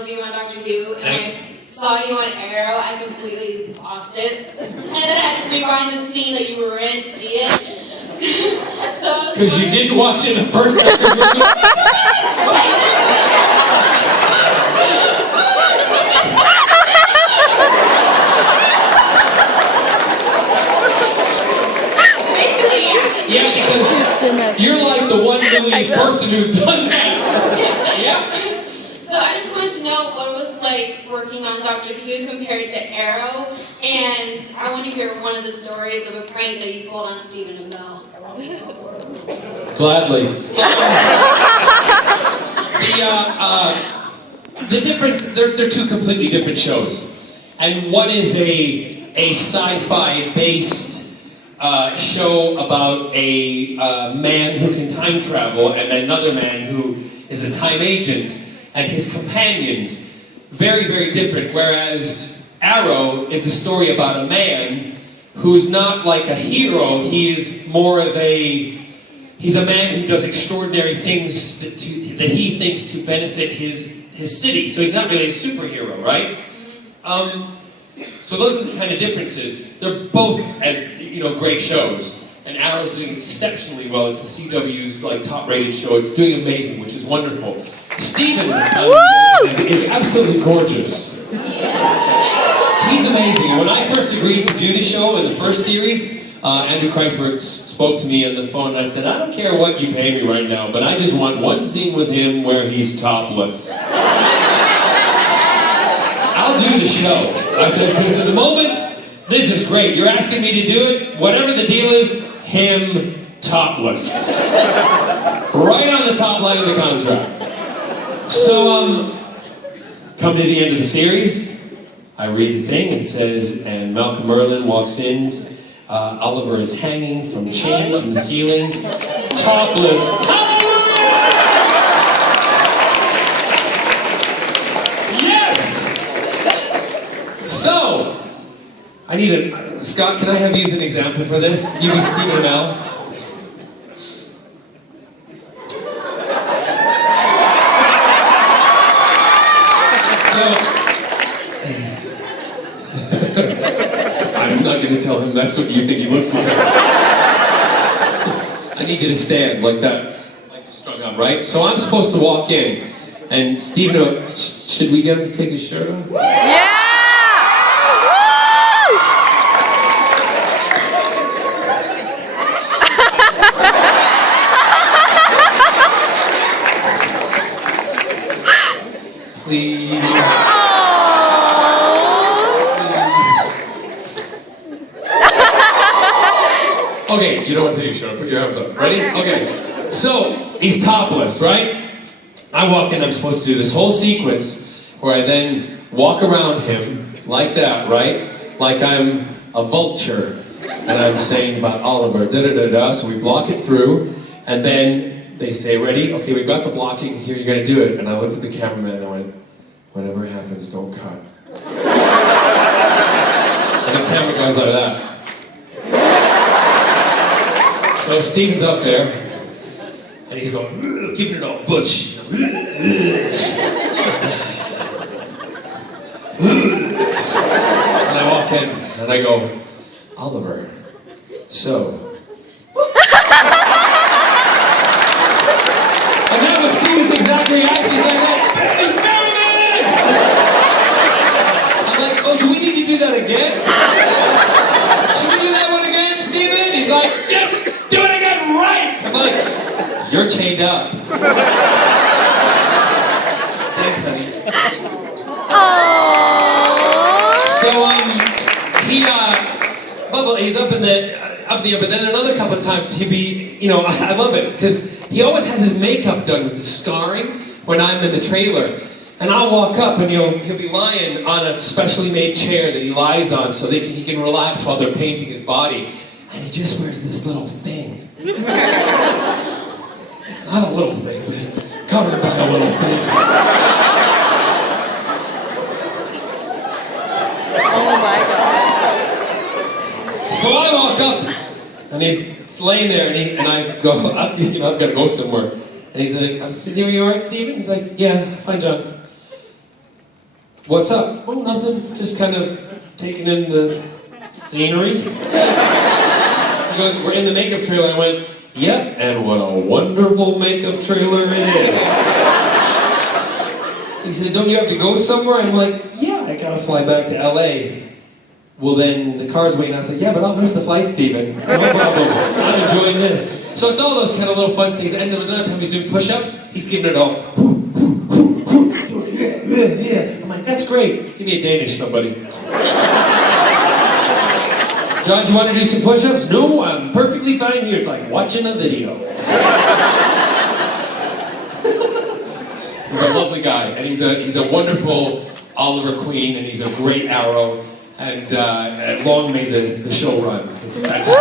love you on Doctor Who, and Thanks. I saw you on Arrow, I completely lost it. And then I had to rewind the scene that you were in to see it. So Because you didn't watch it the first second movie? Yeah, because you're like the 1 millionth person who's done that. Yeah. So I just wanted to know what it was like working on Doctor Who compared to Arrow, and I want to hear one of the stories of a prank that you pulled on Stephen and Mel. Gladly. The difference, they're two completely different shows. And one is a sci-fi based show about a man who can time travel and another man who is a time agent and his companions. Very, very different. Whereas Arrow is a story about a man who's not like a hero. He is more of he's a man who does extraordinary things that he thinks to benefit his city. So he's not really a superhero, right? So those are the kind of differences. They're both, as you know, great shows. And Arrow's doing exceptionally well. It's the CW's top-rated show. It's doing amazing, which is wonderful. Stephen is absolutely gorgeous. He's amazing. When I first agreed to do the show in the first series, Andrew Kreisberg spoke to me on the phone, and I said, I don't care what you pay me right now, but I just want one scene with him where he's topless. I'll do the show. I said, because at the moment, this is great. You're asking me to do it. Whatever the deal is, him topless. Right on the top line of the contract. So, come to the end of the series. I read the thing. It says, and Malcolm Merlin walks in. Oliver is hanging from chains from the ceiling. Topless. So, I need Scott, can I have you as an example for this? You be Stephen and Mel. So, I'm not going to tell him that's what you think he looks like. I need you to stand like that, like you're strung up, right? So I'm supposed to walk in, and Stephen, should we get him to take his shirt off? Yeah! Please. Okay, you don't want to take your shirt off. Put your arms up. Ready? Okay. So, he's topless, right? I walk in, I'm supposed to do this whole sequence where I then walk around him like that, right? Like I'm a vulture. And I'm saying about Oliver, da-da-da-da. So we block it through, and then they say, ready? Okay, we've got the blocking, here you're gonna do it. And I looked at the cameraman and I went, whatever happens, don't cut. And the camera goes like that. So Steven's up there, and he's going, giving it all butch. And I walk in, and I go, Oliver, so. And that was Steven's exact reaction. He's like, it's Barrowman! I'm like, oh, do we need to do that again? Should we do that one again, Steven? He's like, just do it again right! I'm like, you're chained up. Thanks, honey. So, he's up in the up there, but then another couple of times he'd be, I love it, because he always has his makeup done with the scarring when I'm in the trailer. And I'll walk up and he'll be lying on a specially made chair that he lies on so he can relax while they're painting his body. And he just wears this little thing. It's not a little thing, but it's covered by a little thing. Oh my God. So I walk up, and he's laying there, and I go, I've got to go somewhere. And he's like, are you all right, Stephen? He's like, yeah, fine, John. What's up? Oh, nothing. Just kind of taking in the scenery. He goes, we're in the makeup trailer. I went, yep, and what a wonderful makeup trailer it is. He said, don't you have to go somewhere? I'm like, yeah, I gotta fly back to LA. Well, then the car's waiting. I said, yeah, but I'll miss the flight, Steven. No problem. I'm enjoying this. So it's all those kind of little fun things. And there was another time he's doing push-ups. He's giving it all. Yeah. I'm like, that's great. Give me a Danish, somebody. John, do you want to do some push-ups? No, I'm perfectly fine here. It's like watching a video. He's a lovely guy, and he's a wonderful Oliver Queen, and he's a great Arrow, and long may the show run. It's fantastic.